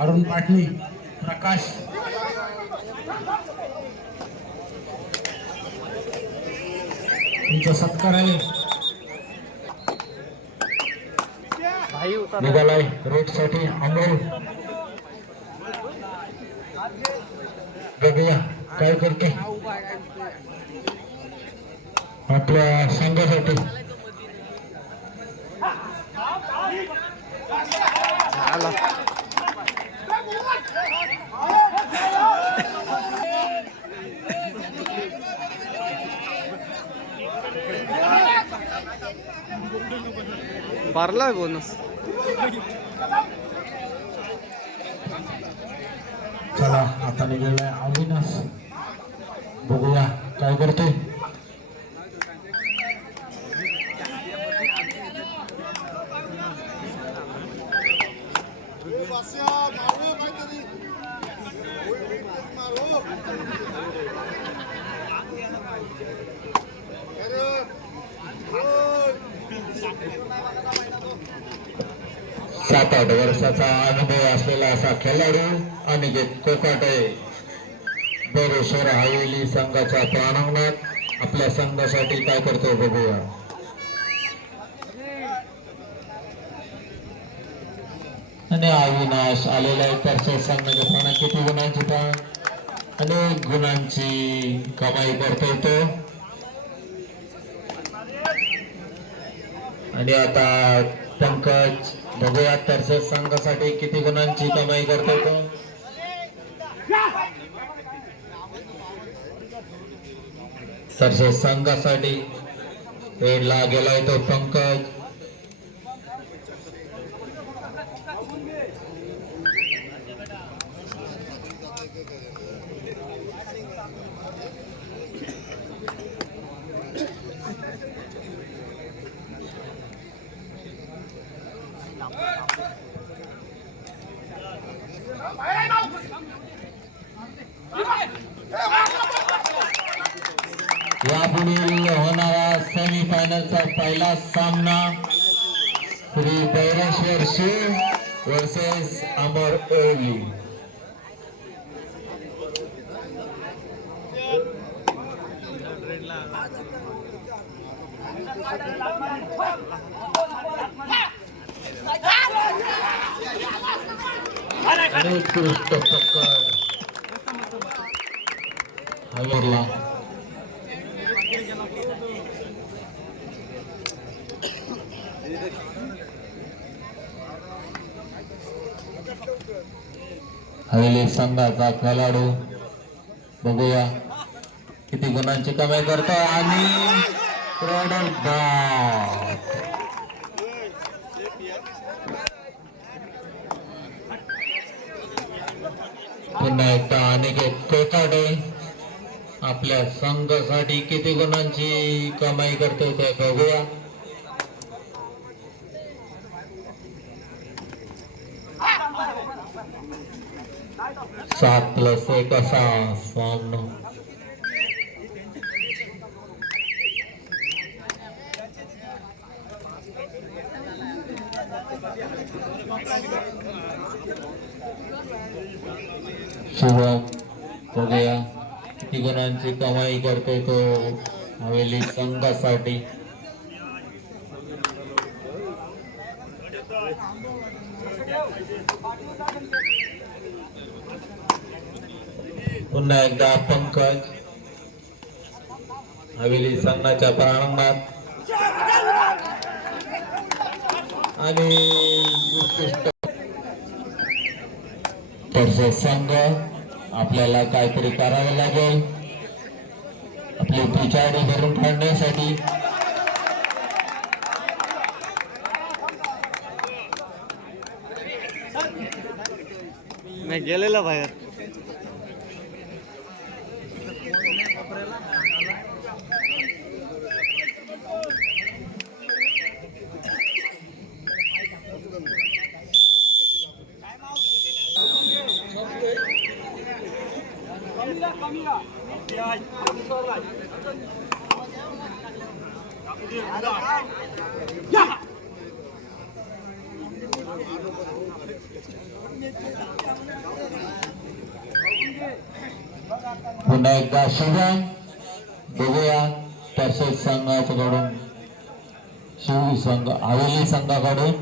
अरुण पाटणी प्रकाश. तुमचा सत्कार आहे. निघालाय रोडसाठी अमोल बघूया काय करते. आपल्या संघासाठी. भरलाय बोनस चला आता निघालाय अविनाश बघूया काय करते सात आठ वर्षाचा अनुभव असलेला असा खेळाडू अनिकेत कोकाटे. बोरेश्वर हवेली संघाच्या प्राणांगणात आपल्या संघासाठी काय करतो बघूया. आणि अविनाश आलेला आहे त्याच्या संघाच्या प्राणा किती गुणांची पण अनेक गुणांची कमाई करतो तो. आणि आता पंकज बघूया तरसे संघासाठी किती गुणांची कमाई करतो तो. तरसे संघासाठी वेळला गेलाय तो पंकज. फायनलचा पहिला सामना श्री बैरेश्वर शिव वर्सेस अमर ओली. आणि उत्कृष्ट पकड हवरला हवेली संघाचा खेळाडू. बघूया किती गुणांची कमाई करतो आणि पुन्हा एकदा अनिकेत कोकाडे आपल्या संघासाठी किती गुणांची कमाई करतो ते बघूया. सात प्लस एक असा बघूया किती कमाई करतोय तो हवेली पुन्हा एकदा पंकज हवेली संघाच्या प्रारंभात. आणि उत्कृष्ट. संघ. आपल्याला काहीतरी करावे लागेल. आपली पिछाडी भरून काढण्यासाठी. गेलेला बाहेर. पुन्हा एकदा शुभम बघूया तसेच संघाकडून शिव संघ हवेली संघाकडून.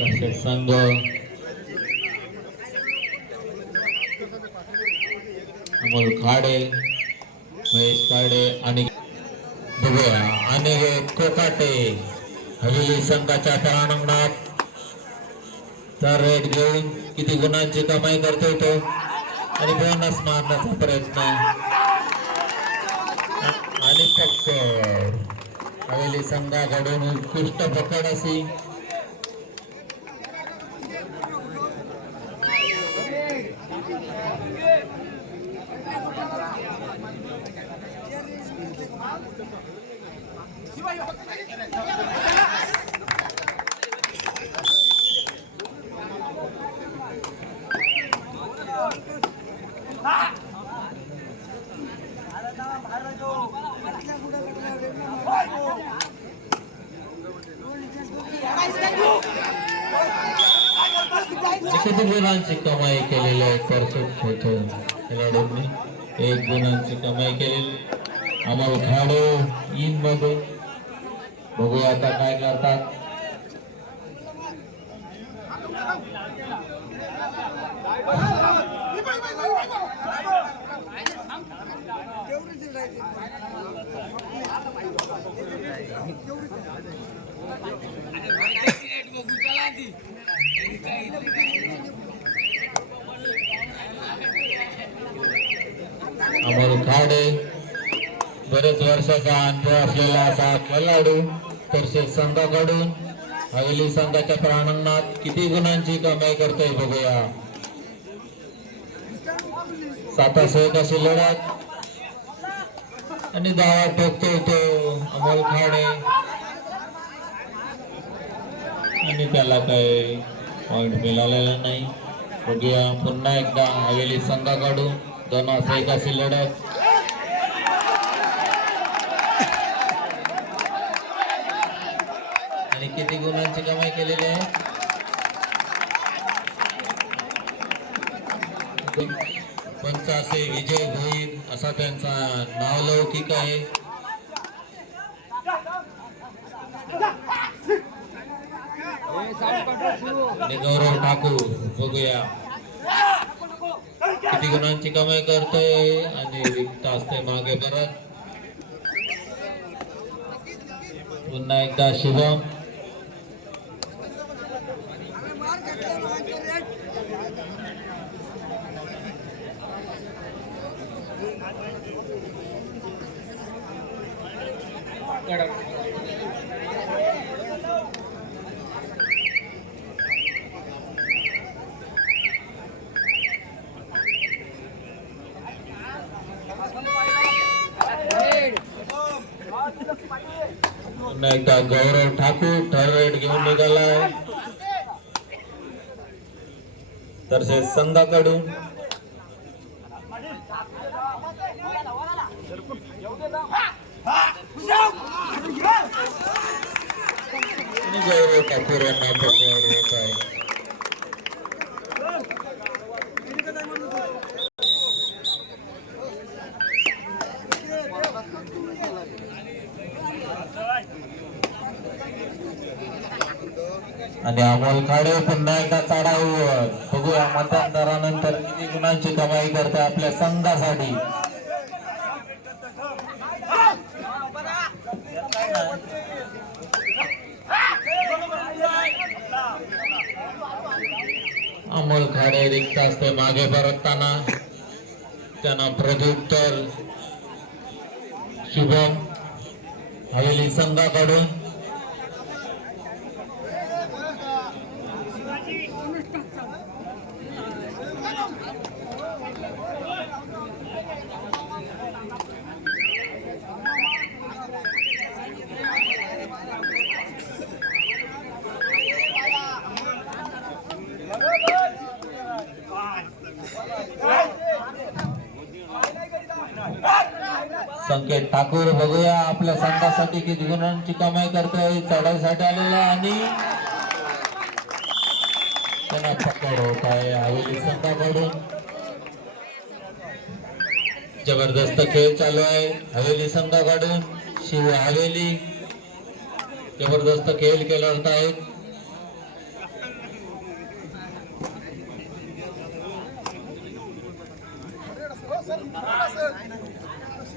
तसेच संघ अमोल खाडे महेश खाडे आणि बघूया आणि कोकाटे हवेली संघाच्या प्रांगणात तर रेट घेऊन किती गुणांची कमाई करतो तो आणि बोनस मारण्याचा प्रयत्न आणि पक्क हवेली संघाकडून उत्कृष्ट पकड अशी गुणांची कमाई केलेली आहे परसोट होतो खेळाडूंनी एक गुणांची कमाई केलेली अमोल खाडे इनमध्ये बघूया आता काय करतात. अमोल खाडे बरेच वर्षाचा अनुभव असलेला असा खेळाडू तसेच संघाकडून हवेली संघाच्या प्रांगणात किती गुणांची कमाई करतोय बघूया. सातास एक अशी लढत. आणि दावा ठोकतोय तो अमोल खाडे. आणि त्याला काही पॉइंट मिळालेला नाही. बघूया पुन्हा एकदा हवेली संघाकडून दोन असे एक अशी लढत आणि किती गुणांची कमाई केलेली आहे. पंच असे विजय भोईर असा त्यांचा नावलौकिक आहे. गौरव ठाकूर बघूया. किती गुणांची कमाई करतोय आणि असते मागे परत. पुन्हा एकदा शुभम. पुन्हा एकदा गौरव ठाकूर थर्ड घेऊन निघालाय. तसेच संघाकडून आणि गौरव ठाकूर यांना आहे आणि अमोल खाडे पुन्हा एकदा चढावर बघूया मतदारानंतर किती गुणांची कमाई करते आपल्या संघासाठी. अमोल खाडे रिक्त असते मागे परतताना. त्यांना प्रत्युत्तर. शुभम हवेली संघाकडून. संकेत ठाकूर बघूया आपल्या संघासाठी किती गुणांची कमाई करतोय. चढाईसाठी आलेला आणि त्यांना पकड होत आहे. हवेली संघाकडून जबरदस्त खेळ चालू आहे. हवेली संघाकडून शिव हवेली. जबरदस्त खेळ केला होत आहेत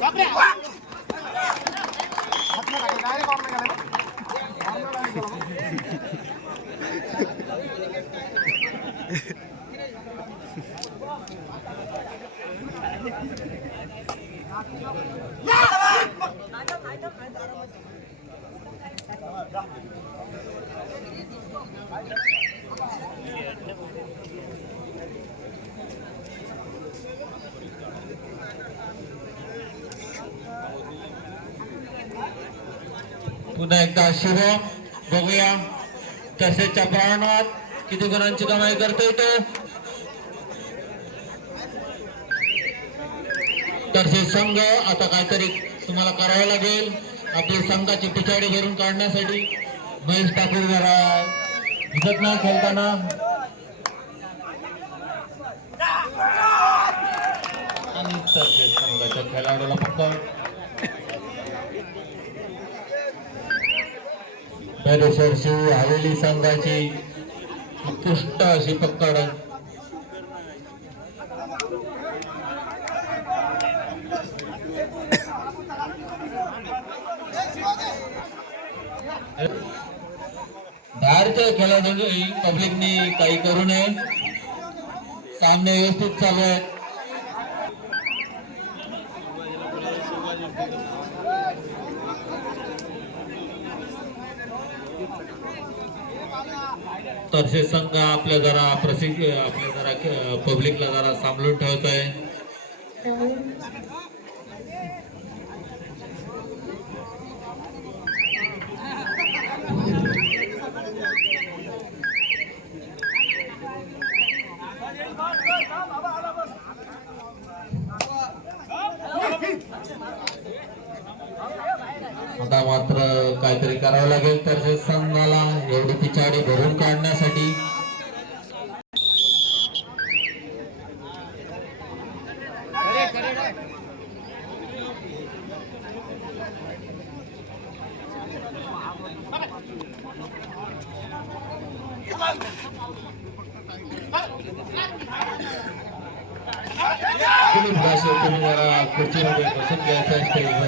બાપરે पुन्हा एकदा शुभ. बघूया. तसेच्या प्रमाणात किती गुणांची कमाई करतोय तो? तसे संघ आता काहीतरी तुम्हाला करावं लागेल. आपली संघाची पिछाडी भरून काढण्यासाठी. महेश ठाकूर जरा दिसत नाही खेळताना. आणि तसेच संघाच्या खेळाडूला फक्त बरेश्वर शिव हवेली संघाची उत्कृष्ट अशी पकड. बाहेरच्या खेळाडू पब्लिकनी काही करू नये. सामने व्यवस्थित चालू आहेत तरसे संघ आपल्या जरा प्रसिद्ध आपल्या जरा पब्लिकला जरा सांभाळून ठेवत आहे. हो. आता मात्र काहीतरी करावं लागेल तरसे संघाला एवढी पिछाडी भरून काढण्यासाठी. तुम्ही भाषे तुम्ही जरा खुर्चीमध्ये बसून घ्यायचं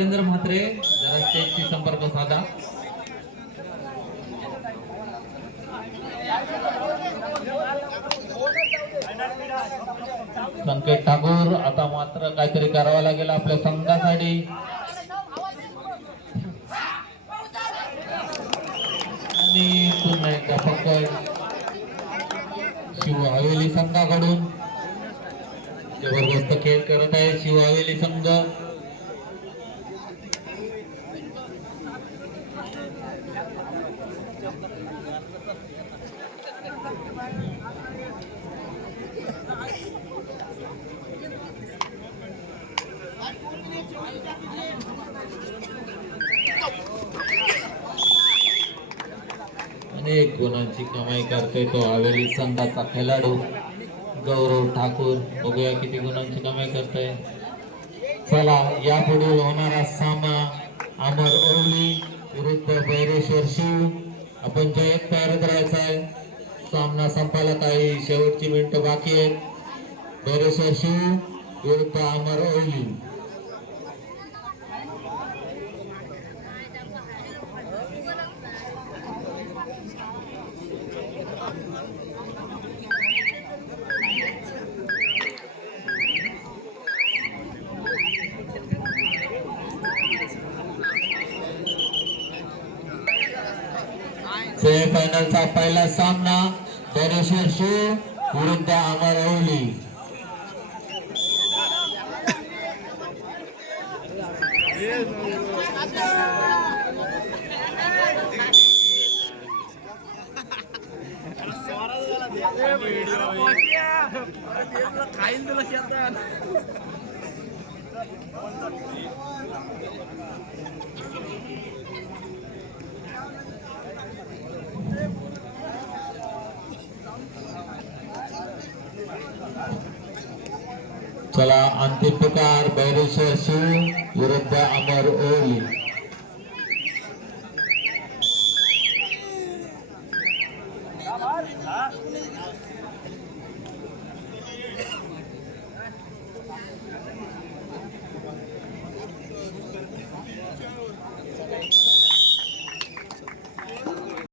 राजेंद्र म्हात्रे जरा स्टेजशी संपर्क साधा. संकेत ठाकूर आता मात्र काहीतरी करावं लागेल आपल्या संघासाठी. आणि पुन्हा एकदा फक्त शिव हवेली संघाकडून. जबरदस्त खेळ करत आहे शिव हवेली संघ अनेक नाही करते तो. हवेली संघाचा खेळाडू गौरव ठाकूर. बघूया किती गुणांची कमाई करते चला यापुढे होणारा सामना अमर ओवली विरुद्ध भैरेश्वर शिव. आपण जयत तयार करायचा आहे सामना संपायला काही शेवटची मिनिटं बाकी आहेत. भैरेश्वर शिव विरुद्ध अमर ओवली सेमीफायनलचा पहिला सामना बैरेश्वर शिव विरुद्ध अमर ओवली चला अंतिम पुकार बैरेश्वर शिव विरुद्ध अमर ओवली